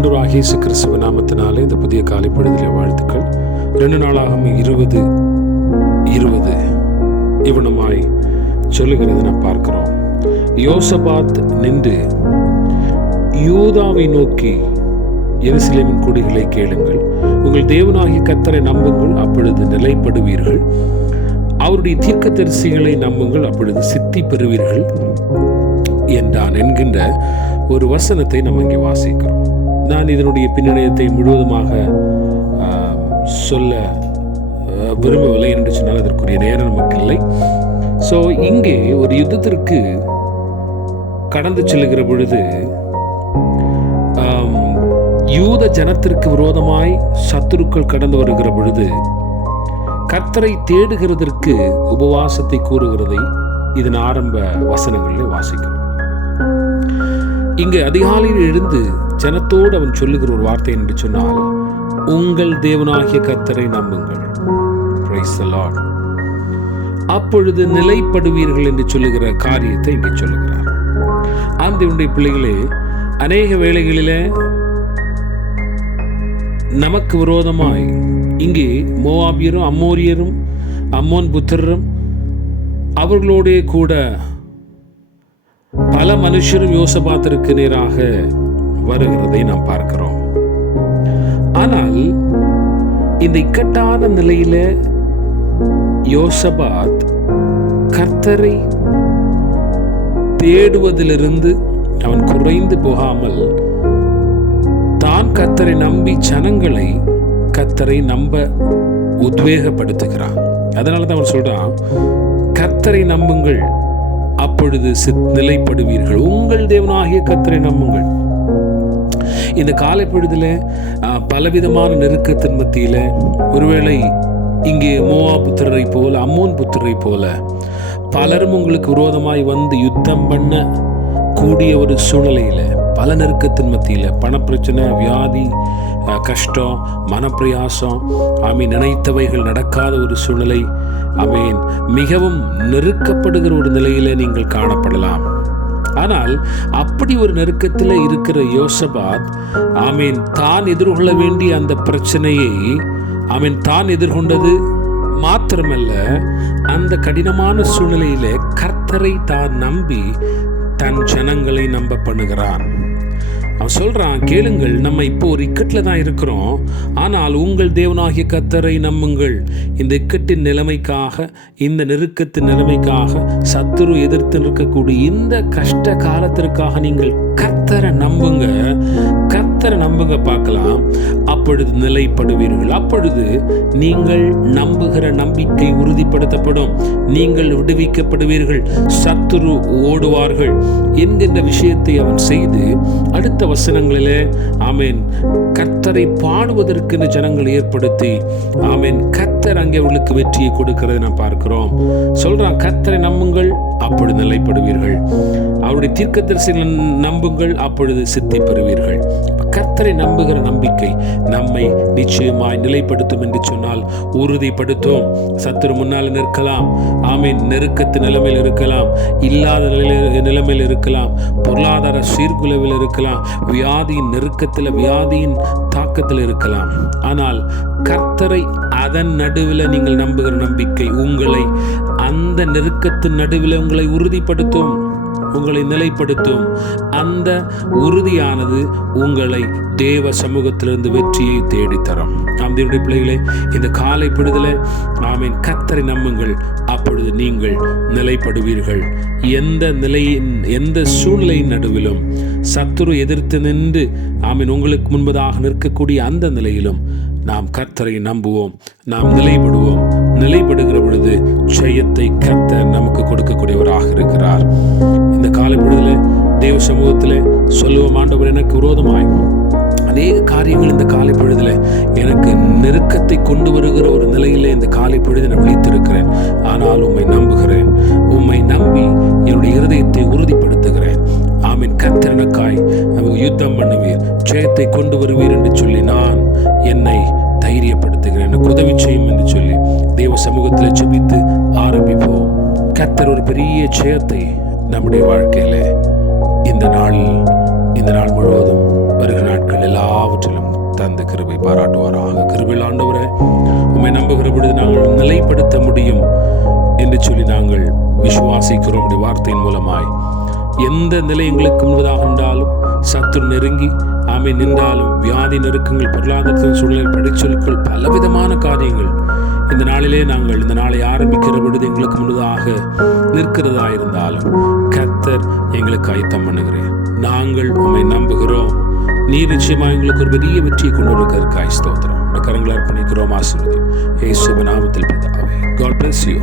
ஆண்டவராகிய இயேசு கிறிஸ்துவ நாமத்தினாலே இந்த புதிய காலை பொழுதிலே வாழ்த்துக்கள். ரெண்டு நாளாகவும் இருபது இருபது இவனமாய் சொல்லுகிறது நாம் பார்க்கிறோம். யோசபாத் நின்று யூதாவை நோக்கி எருசலேமின் குடிகளை கேளுங்கள். உங்கள் தேவனாகிய கத்தரை நம்புங்கள் அப்பொழுது நிலைப்படுவீர்கள். அவருடைய தீர்க்கதரிசிகளை நம்புங்கள் அப்பொழுது சித்தி பெறுவீர்கள். என்றான் என்கின்ற ஒரு வசனத்தை நம்ம இங்கே வாசிக்கிறோம். நான் இதனுடைய பின்னணியத்தை முழுவதுமாக சொல்ல விரும்பவில்லை என்று சொன்னால் அதற்குரிய நேரம் நமக்கு இல்லை ஸோ இங்கே ஒரு யுத்தத்திற்கு கடந்து செல்லுகிற பொழுது யூத ஜனத்திற்கு விரோதமாய் சத்துருக்கள் கடந்து வருகிற பொழுது கர்த்தரை தேடுகிறதற்கு உபவாசத்தை கூறுகிறதை இதன் ஆரம்ப வசனங்களில் வாசிக்கிறோம். இங்கு அதிகாலையில் எழுந்து ஜனத்தோடு அவன் சொல்லுகிற ஒரு வார்த்தை என்று சொன்னால் உங்கள் தேவனாகிய கத்தரை நம்புங்கள். அப்பொழுது நிலைப்படுவீர்கள் என்று சொல்லுகிற காரியத்தை இங்கே சொல்லுகிறார். ஆந்தியுடைய பிள்ளைகளே அநேக வேளைகளிலே நமக்கு விரோதமாய் இங்கே மோவாபியரும் அம்மோரியரும் அம்மோன் புத்திரரும் அவர்களோடே கூட பல மனுஷரும் யோசபாத்திற்கு நேராக வருகிறதை நாம் பார்க்கிறோம். ஆனால் இந்த இக்கட்டான நிலையில யோசபாத் கர்த்தரை தேடுவதிலிருந்து அவன் குறைந்து போகாமல் தான் கத்தரை நம்பி ஜனங்களை கர்த்தரை நம்ப உத்வேகப்படுத்துகிறான். அதனால தான் அவன் சொல்றான் கர்த்தரை நம்புங்கள். அப்பொழுது சித் நிலைப்படுவீர்கள். உங்கள் தேவனாகிய கத்தரை நம்புங்கள். இந்த காலை பொழுதுல பலவிதமான நெருக்கத்தின் மத்தியில ஒருவேளை இங்கே மோவா புத்திரரை போல அம்மோன் புத்திரரை போல பலரும் உங்களுக்கு விரோதமாய் வந்து யுத்தம் பண்ண கூடிய ஒரு சூழ்நிலையில பல நெருக்கத்தின் மத்தியில பணப்பிரச்சனை வியாதி கஷ்டம் மனப்பிரயாசம் ஆமீன் நினைத்தவைகள் நடக்காத ஒரு சூழ்நிலை ஆமீன் மிகவும் நெருக்கப்படுகிற ஒரு நிலையில நீங்கள் காணப்படலாம். ஆனால் அப்படி ஒரு நெருக்கத்தில் இருக்கிற யோசபாத் ஆமீன் தான் எதிர்கொள்ள வேண்டிய அந்த பிரச்சனையை ஆமீன் தான் எதிர்கொண்டது மாத்திரமல்ல அந்த கடினமான சூழ்நிலையில கர்த்தரை தான் நம்பி தன் ஜனங்களை நம்ப பண்ணுகிறான் அவன் சொல்கிறான் கேளுங்கள் நம்ம இப்போ ஒரு இக்கட்டில் தான் இருக்கிறோம். ஆனால் உங்கள் தேவனாகிய கத்தரை நம்புங்கள். இந்த இக்கட்டின் நிலைமைக்காக இந்த நெருக்கத்தின் நிலைமைக்காக சத்துரு எதிர்த்து நிற்கக்கூடிய இந்த கஷ்ட காலத்திற்காக நீங்கள் கத்தரை நம்புங்கள். தெளிவாக பார்க்கலாம். அப்பொழுது நிலைப்படுவீர்கள். அப்பொழுது நீங்கள் நம்புகிற நம்பிக்கை உறுதிப்படுத்தப்படும். நீங்கள் விடுவிக்கப்படுவீர்கள். சத்துரு ஓடுவார்கள் என்கின்ற விஷயத்தை அவன் செய்து அடுத்த வசனங்களிலே ஆமேன். கர்த்தரை பாடுவதற்கென்று ஜனங்கள் ஏற்படுத்தி ஆமேன். கர்த்தர் அங்கே அவர்களுக்கு வெற்றியை கொடுக்கிறது நாம் பார்க்கிறோம். சொல்றான் கர்த்தரை நம்புங்கள். அப்பொழுது நிலைப்படுவீர்கள். அவருடைய தீர்க்கதரிசிகளை நம்புங்கள் அப்பொழுது சித்தி பெறுவீர்கள். கர்த்தரை நம்புகிற நம்பிக்கை நம்மை நிச்சயமாய் நிலைப்படுத்தும் என்று சொன்னால் உறுதிப்படுத்தும். சத்துரு முன்னால் நிற்கலாம். ஆமை நெருக்கத்து நிலைமையில் இருக்கலாம். இல்லாத நிலையில் நிலைமையில் இருக்கலாம். பொருளாதார சீர்குலைவில் இருக்கலாம். வியாதியின் நெருக்கத்தில் வியாதியின் தாக்கத்தில் இருக்கலாம். ஆனால் கர்த்தரை அதன் நடுவில் நீங்கள் நம்புகிற நம்பிக்கை உங்கள் அந்த நெருக்கத்தின் நடுவில் உங்களை உறுதிப்படுத்தும் உங்களை நிலைப்படுத்தும். அந்த உறுதியானது உங்களை தேவ சமூகத்திலிருந்து வெற்றியை தேடித்தரும். நாம் பிள்ளைகளே இந்த காலை பிடுதலை ஆமீன். கத்தரை நம்புங்கள். அப்பொழுது நீங்கள் நிலைப்படுவீர்கள். எந்த நிலையின் எந்த சூழ்நிலையின் நடுவிலும் சத்துரு எதிர்த்து நின்று ஆமீன் உங்களுக்கு முன்பதாக நிற்கக்கூடிய அந்த நிலையிலும் நாம் கர்த்தரை நம்புவோம். நாம் நிலைப்படுவோம். நிலைப்படுகிற பொழுது ஜெயத்தை கத்த நமக்கு கொடுக்கக்கூடியவராக இருக்கிறார். இந்த காலை பொழுதுல தேவ சமூகத்தில் சொல்லுவோம் ஆண்டவர் எனக்கு விரோதமாய் அநேக காரியங்கள் இந்த காலை பொழுதுல எனக்கு நெருக்கத்தை கொண்டு வருகிற ஒரு நிலையில இந்த காலை பொழுது நான் விழித்திருக்கிறேன். ஆனால் உம்மை நம்புகிறேன். உம்மை நம்பி என்னுடைய இருதயத்தை உறுதிப்படுத்துகிறேன். ஆமின். கத்திரனுக்காய் யுத்தம் பண்ணுவீர். ஜெயத்தை கொண்டு வருவீர் என்று சொல்லி நான் என்னை தைரியப்படுத்துகிறேன். எனக்கு உதவி செய்யும் என்று சொல்லி தேவ சமூகத்தில் ஜெபித்து ஆரம்பிப்போம். கத்தர் ஒரு பெரிய ஜெயத்தை நம்முடைய வாழ்க்கையில இந்த நாள் இந்த நாள் முழுவதும் வருகிற நாட்கள் எல்லாவற்றிலும் தந்த கிருபை பாராட்டுவாராக. கிருபையில் ஆண்டவரை உண்மை நம்புகிற பொழுது நாங்கள் நிலைப்படுத்த முடியும் என்று சொல்லி நாங்கள் விசுவாசிக்கிறோம். வார்த்தையின் மூலமாய் எந்த நிலை எங்களுக்கு முன்னதாக இருந்தாலும் சத்துரு நெருங்கி ஆமை நின்றாலும் வியாதி நெருக்கங்கள் பொருளாதாரத்தின் சூழ்நிலை படிச்சொற்கள் பலவிதமான காரியங்கள். இந்த நாளிலே நாங்கள் இந்த நாளை ஆரம்பிக்கிற பொழுது எங்களுக்கு முன்னதாக நிற்கிறதா இருந்தாலும் கத்தர் எங்களுக்கு ஆயத்தம் பண்ணுகிறேன். நாங்கள் உண்மை நம்புகிறோம். நீர் நிச்சயமா எங்களுக்கு ஒரு பெரிய வெற்றியை கொண்டு வருவதற்காய் ஸ்தோத்திரம். கரங்களை அர்ப்பணிக்கிறோம் ஆசிர்வதி ஏசுப நாமத்தில் பிதாவே. God bless you